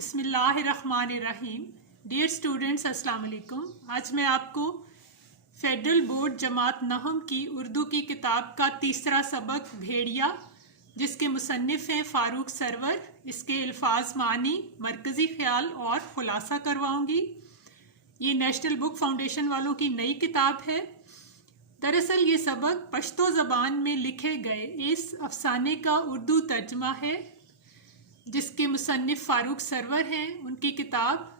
बिस्मिल्लाहिर्रहमानिर्रहीम। Dear students, अस्सलाम वालेकुम। आज मैं आपको फेडरल बोर्ड जमात नहम की उर्दू की किताब का तीसरा सबक भेड़िया, जिसके मुसन्निफ़ हैं फ़ारूक सरवर, इसके अल्फाज मानी, मरकज़ी ख़्याल और ख़ुलासा करवाऊँगी। ये नेशनल बुक फाउंडेशन वालों की नई किताब है। दरअसल ये सबक पश्तो ज़बान में लिखे गए इस अफसाने का उर्दू तर्जमा है, जिसके मुसन्निफ़ फ़ारूक सरवर हैं। उनकी किताब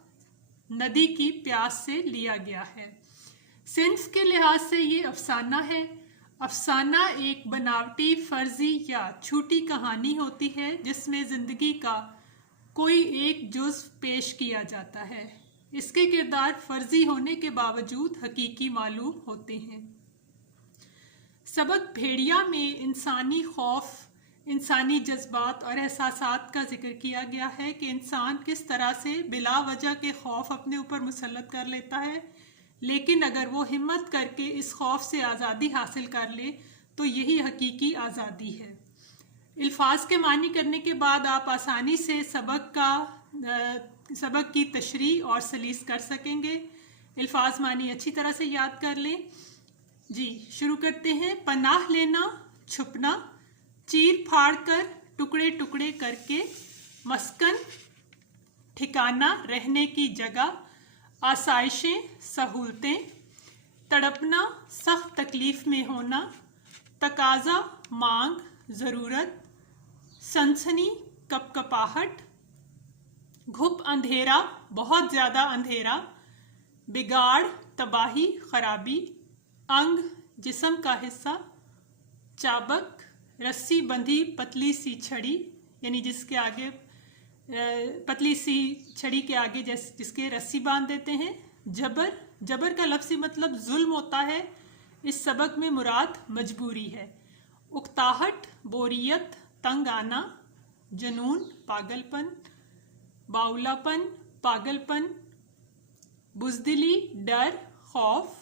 नदी की प्यास से लिया गया है। सिन्फ के लिहाज से ये अफसाना है। अफसाना एक बनावटी, फ़र्ज़ी या झूठी कहानी होती है जिसमें ज़िंदगी का कोई एक जुज़ पेश किया जाता है। इसके किरदार फ़र्ज़ी होने के बावजूद हकीकी मालूम होते हैं। सबक भेड़िया में इंसानी खौफ, इंसानी जज्बात और एहसासात का जिक्र किया गया है कि इंसान किस तरह से बिला वजह के खौफ अपने ऊपर मुसल्लत कर लेता है, लेकिन अगर वो हिम्मत करके इस खौफ से आज़ादी हासिल कर ले तो यही हकीकी आज़ादी है। अल्फाज के मानी करने के बाद आप आसानी से सबक की तशरीह और सलीस कर सकेंगे। अल्फाज मानी अच्छी तरह से याद कर लें। जी, शुरू करते हैं। पनाह लेना, छुपना, चीर फाड़ कर, टुकड़े टुकड़े करके, मस्कन ठिकाना, रहने की जगह, आसाइशें, सहूलतें, तड़पना, सख्त तकलीफ़ में होना, तकाजा, मांग, ज़रूरत, सनसनी, कपकपाहट, घुप अंधेरा, बहुत ज़्यादा अंधेरा, बिगाड़, तबाही, खराबी, अंग, जिस्म का हिस्सा, चाबक, रस्सी बंधी पतली सी छड़ी, यानी जिसके आगे पतली सी छड़ी के आगे जिसके रस्सी बांध देते हैं। जबर, जबर का लफ्ज़ी मतलब जुल्म होता है। इस सबक में मुराद मजबूरी है। उकताहट, बोरियत, तंग आना, जुनून, पागलपन, बाउलापन, पागलपन, बुज़दिली, डर, खौफ,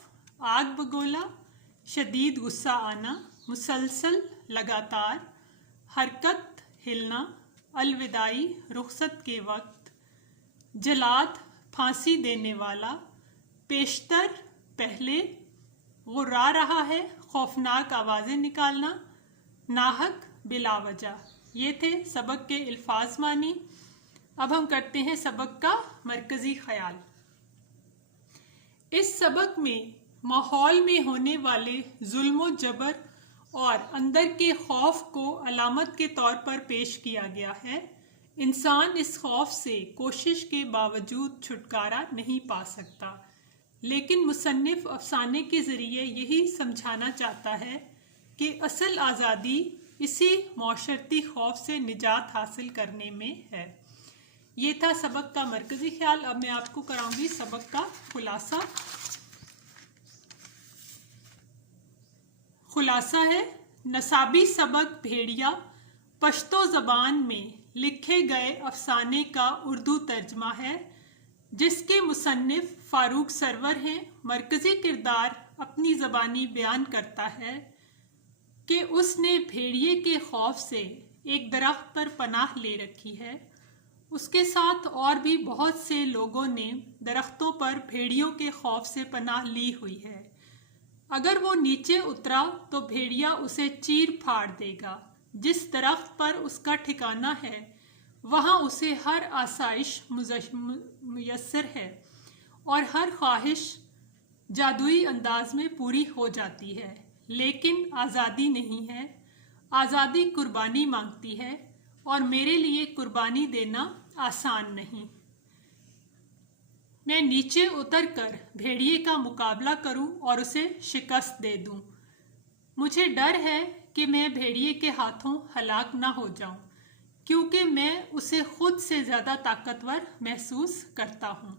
आग बगोला, शदीद गुस्सा आना, मुसलसल, लगातार, हरकत, हिलना, अलविदाई, रुखसत के वक्त, जलाद, फांसी देने वाला, पेशतर, पहले, गुर्रा रहा है, खौफनाक आवाज़ें निकालना, नाहक, बिलावजह। ये थे सबक के अल्फाज मानी। अब हम करते हैं सबक का मरकज़ी ख़याल। इस सबक में माहौल में होने वाले जुल्म जबर और अंदर के खौफ को अलामत के तौर पर पेश किया गया है। इंसान इस खौफ से कोशिश के बावजूद छुटकारा नहीं पा सकता, लेकिन मुसन्निफ अफसाने के ज़रिए यही समझाना चाहता है कि असल आज़ादी इसी मौशरती खौफ से निजात हासिल करने में है। ये था सबक का मरकज़ी ख्याल। अब मैं आपको कराऊंगी सबक का खुलासा। खुलासा है, नसाबी सबक भेड़िया पश्तो ज़बान में लिखे गए अफसाने का उर्दू तर्जमा है, जिसके मुसन्निफ फ़ारूक सरवर हैं। मरकज़ी किरदार अपनी ज़बानी बयान करता है कि उसने भेड़िए के खौफ से एक दरख्त पर पनाह ले रखी है। उसके साथ और भी बहुत से लोगों ने दरख्तों पर भेड़ियों के खौफ से पनाह ली हुई है। अगर वो नीचे उतरा तो भेड़िया उसे चीर फाड़ देगा। जिस दरख्त पर उसका ठिकाना है वहाँ उसे हर आसाइश मुयस्सर है और हर ख्वाहिश जादुई अंदाज में पूरी हो जाती है, लेकिन आज़ादी नहीं है। आज़ादी कुर्बानी मांगती है और मेरे लिए कुर्बानी देना आसान नहीं। मैं नीचे उतरकर भेड़िए का मुकाबला करूं और उसे शिकस्त दे दूं। मुझे डर है कि मैं भेड़िए के हाथों हलाक ना हो जाऊं, क्योंकि मैं उसे खुद से ज़्यादा ताकतवर महसूस करता हूं।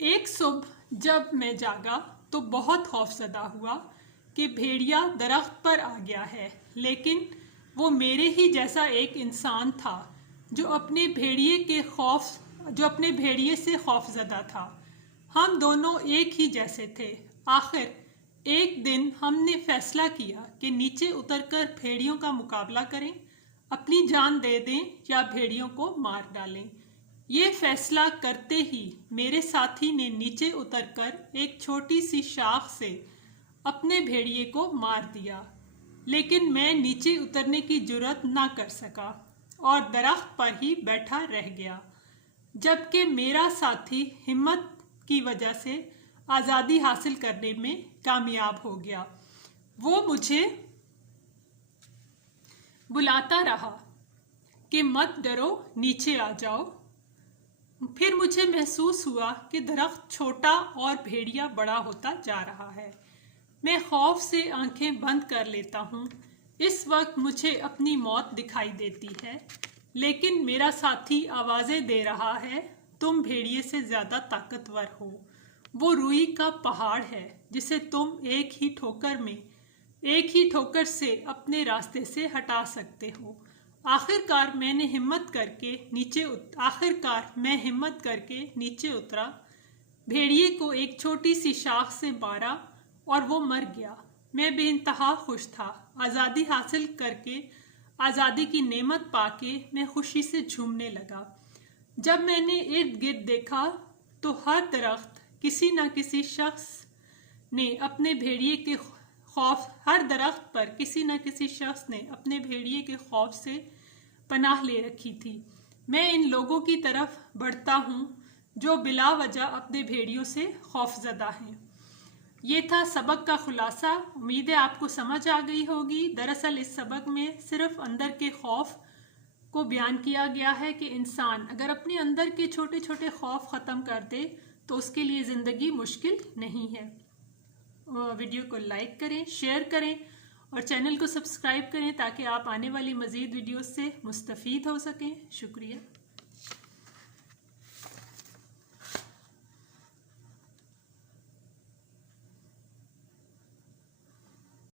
एक सुबह जब मैं जागा तो बहुत खौफज़दा हुआ कि भेड़िया दरख्त पर आ गया है, लेकिन वो मेरे ही जैसा एक इंसान था जो अपने भेड़िए से खौफज़दा था। हम दोनों एक ही जैसे थे। आखिर एक दिन हमने फैसला किया कि नीचे उतरकर भेड़ियों का मुकाबला करें। अपनी जान दे दें या भेड़ियों को मार डालें। ये फैसला करते ही मेरे साथी ने नीचे उतरकर एक छोटी सी शाख से अपने भेड़िए को मार दिया, लेकिन मैं नीचे उतरने की जुर्रत ना कर सका और दरख्त पर ही बैठा रह गया, जबकि मेरा साथी हिम्मत की वजह से आज़ादी हासिल करने में कामयाब हो गया। वो मुझे बुलाता रहा कि मत डरो, नीचे आ जाओ। फिर मुझे महसूस हुआ कि दरख्त छोटा और भेड़िया बड़ा होता जा रहा है। मैं खौफ से आंखें बंद कर लेता हूँ। इस वक्त मुझे अपनी मौत दिखाई देती है, लेकिन मेरा साथी आवाज़ें दे रहा है, तुम भेड़िए से ज़्यादा ताकतवर हो। वो रुई का पहाड़ है जिसे तुम एक ही ठोकर से अपने रास्ते से हटा सकते हो। आखिरकार मैं हिम्मत करके नीचे उतरा, भेड़िए को एक छोटी सी शाख से मारा और वो मर गया। मैं बेइंतहा खुश था। आज़ादी हासिल करके, आज़ादी की नेमत पाके मैं खुशी से झूमने लगा। जब मैंने इर्द गिर्द देखा तो हर दरख्त किसी न किसी शख्स ने अपने भेड़िए के खौफ से पनाह ले रखी थी। मैं इन लोगों की तरफ बढ़ता हूँ जो बिला वजह अपने भेड़ियों से खौफजदा हैं। ये था सबक का खुलासा। उम्मीद है आपको समझ आ गई होगी। दरअसल इस सबक में सिर्फ अंदर के खौफ को बयान किया गया है कि इंसान अगर अपने अंदर के छोटे छोटे खौफ ख़त्म कर दे तो उसके लिए ज़िंदगी मुश्किल नहीं है। वीडियो को लाइक करें, शेयर करें और चैनल को सब्सक्राइब करें ताकि आप आने वाली मज़ीद वीडियोस से मुस्तफ़ीद हो सकें। शुक्रिया।